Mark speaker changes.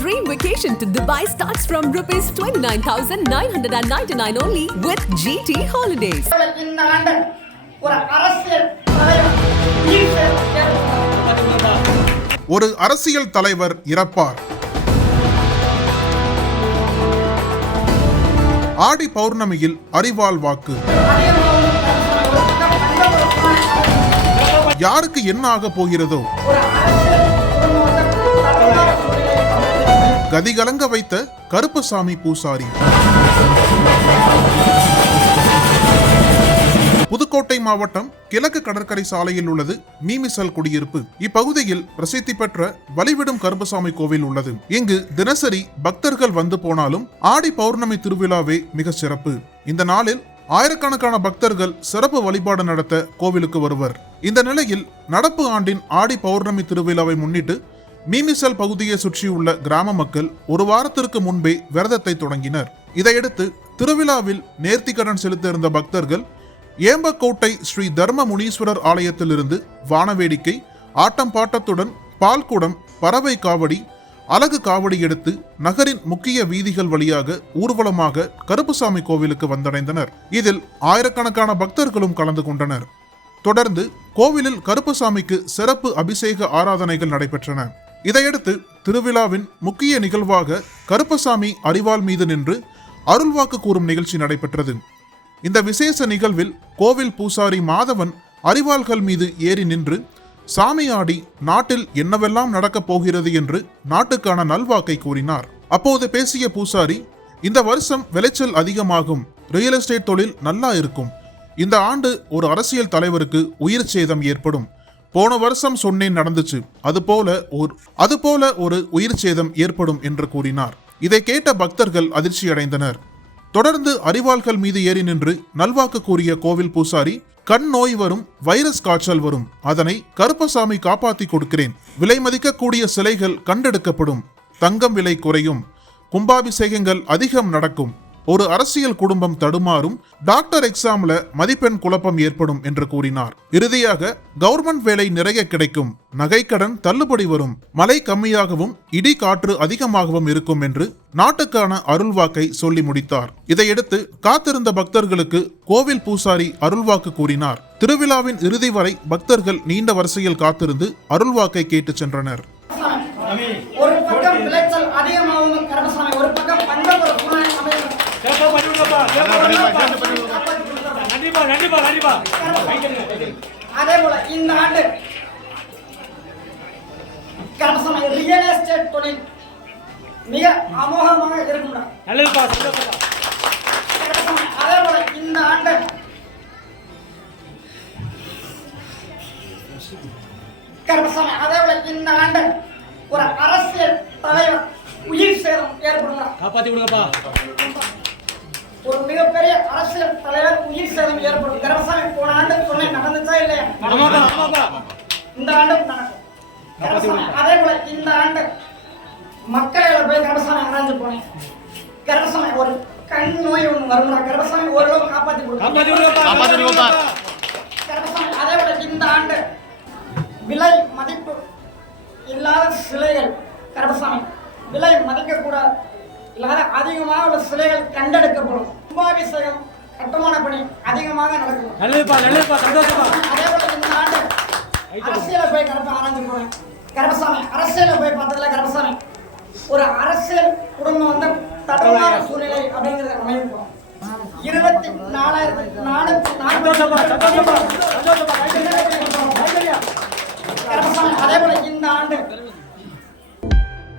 Speaker 1: dream vacation to Dubai starts from rupees 29,999 only with GT Holidays.
Speaker 2: ஒரு அரசியல் தலைவர்
Speaker 3: இறப்பார். ஆடி பௌர்ணமியில் அரிவாள் வாக்கு. யாருக்கு என்ன ஆக போகிறதோ கதிகலங்க வைத்த கருப்பசாமி பூசாரி. புதுக்கோட்டை மாவட்டம் கிழக்கு கடற்கரை சாலையில் உள்ளது மீமிசல் குடியிருப்பு. இப்பகுதியில் பிரசித்தி பெற்ற வழிவிடும் கருப்பசாமி கோவில் உள்ளது. இங்கு தினசரி பக்தர்கள் வந்து போனாலும் ஆடி பௌர்ணமி திருவிழாவே மிக சிறப்பு. இந்த நாளில் ஆயிரக்கணக்கான பக்தர்கள் சிறப்பு வழிபாடு நடத்த கோவிலுக்கு வருவர். இந்த நிலையில் நடப்பு ஆண்டின் ஆடி பௌர்ணமி திருவிழாவை முன்னிட்டு மீமிசல் பகுதியை சுற்றியுள்ள கிராம மக்கள் ஒரு வாரத்திற்கு முன்பே விரதத்தை தொடங்கினர். இதையடுத்து திருவிழாவில் நேர்த்திக்கடன் செலுத்த இருந்த பக்தர்கள் ஏம்பக்கோட்டை ஸ்ரீ தர்ம முனீஸ்வரர் ஆலயத்திலிருந்து வானவேடிக்கை ஆட்டம் பாட்டத்துடன் பால்குடம் பறவை காவடி அலகு காவடி எடுத்து நகரின் முக்கிய வீதிகள் வழியாக ஊர்வலமாக கருப்புசாமி கோவிலுக்கு வந்தடைந்தனர். இதில் ஆயிரக்கணக்கான பக்தர்களும் கலந்து கொண்டனர். தொடர்ந்து கோவிலில் கருப்புசாமிக்கு சிறப்பு அபிஷேக ஆராதனைகள் நடைபெற்றன. இதையடுத்து திருவிழாவின் முக்கிய நிகழ்வாக கருப்பசாமி அரிவாள் மீது நின்று அருள்வாக்கு கூறும் நிகழ்ச்சி நடைபெற்றது. இந்த விசேஷ நிகழ்வில் கோவில் பூசாரி மாதவன் அறிவாள்கள் மீது ஏறி நின்று சாமியாடி நாட்டில் என்னவெல்லாம் நடக்கப் போகிறது? என்று நாட்டுக்கான நல்வாக்கை கூறினார். அப்போது பேசிய பூசாரி இந்த வருஷம் விளைச்சல் அதிகமாகும். ரியல் எஸ்டேட் தொழில் நல்லா இருக்கும். இந்த ஆண்டு ஒரு அரசியல் தலைவருக்கு உயிர் சேதம் ஏற்படும். போன வருஷம் சொன்னேன் நடந்துச்சு. அதுபோல ஒரு அதுபோல ஒரு உயிர் சேதம் ஏற்படும் என்று கூறினார். இதை கேட்ட பக்தர்கள் அதிர்ச்சி அடைந்தனர் தொடர்ந்து அறிவாள்கள் மீது ஏறி நின்று நல்வாக்கு கூறிய கோவில் பூசாரி கண் நோய் வரும் வைரஸ் காய்ச்சல் வரும் அதனை கருப்பசாமி காப்பாத்தி கொடுக்கிறேன். விலை மதிக்கக்கூடிய சிலைகள் கண்டெடுக்கப்படும். தங்கம் விலை குறையும். கும்பாபிஷேகங்கள் அதிகம் நடக்கும். ஒரு அரசியல் குடும்பம் தடுமாறும் டாக்டர் எக்ஸாம்ல மதிப்பெண் குழப்பம் ஏற்படும் என்று கூறினார். இறுதியாக கவர்மெண்ட் வேலை நிறைய கிடைக்கும். நகைக்கடன் தள்ளுபடி வரும். மழை கம்மியாகவும் இடி காற்று அதிகமாகவும் இருக்கும் என்று நாட்டுக்கான அருள்வாக்கை சொல்லி முடித்தார். இதையடுத்து காத்திருந்த பக்தர்களுக்கு கோவில் பூசாரி அருள்வாக்கு கூறினார். திருவிழாவின் இறுதி வரை பக்தர்கள் நீண்ட வரிசையில் காத்திருந்து அருள்வாக்கை கேட்டு சென்றனர்
Speaker 2: ஒரு பக்கம் விளைச்சல் அதிகமாகவும் கருப்பசாமி ஒரு பக்கம் பண்டபுர சூழ்நிலை அமைந்திருக்கிறது. அதே போல இந்த ஆண்டு சமயம் ரியல் எஸ்டேட் தொழில் மிக அமோகமாக இருக்கும்.
Speaker 4: நல்லதுப்பா
Speaker 2: அதே போல இந்த ஆண்டு கருப்பசாமி அதே போல இந்த ஆண்டு ஒரு அரசியல் தலைவர் உயிர் சேதம் ஏற்படும்
Speaker 4: காப்பாத்தி விடுங்கப்பா
Speaker 2: ஒரு மிகப்பெரிய அரசியல் தலைவர் உயிர் சேதம் ஏற்படும். கருப்பசாமி போன ஆண்டு சொன்னேன் நடந்துச்சா இல்லையா? இந்த ஆண்டு நடக்கும். அதே போல இந்த ஆண்டு மக்களில போய் கருப்பசாமி அடைஞ்சு போனேன். கருப்பசாமி ஒரு கண் நோய் ஒன்று வரும்னா கரவசாமி ஓரளவு
Speaker 4: காப்பாற்றி
Speaker 2: கொடுக்கும். இல்லாத அதிகமாக உள்ள சிலைகள் கண்டெடுக்கப்படும். கும்பாபிஷேகம் கட்டுமான பணி அதிகமாக நடக்கும்.
Speaker 4: நல்லதுப்பா நல்லதுப்பா சந்தோஷப்பா.
Speaker 2: அதே போல இந்த ஆண்டு அரசியல போய் கருப்ப ஆராய்ஞ்சு போனேன் கருப்பசாமி அரசியல போய் பார்த்ததுல கருப்பசாமி. ஒரு அரசியல் குடும்பம் வந்து தடுமாற சூழ்நிலை அப்படிங்கிறது அமையும் இருபத்தி நாலாயிரத்தி நானூத்தி கருப்பசாமி அதே போல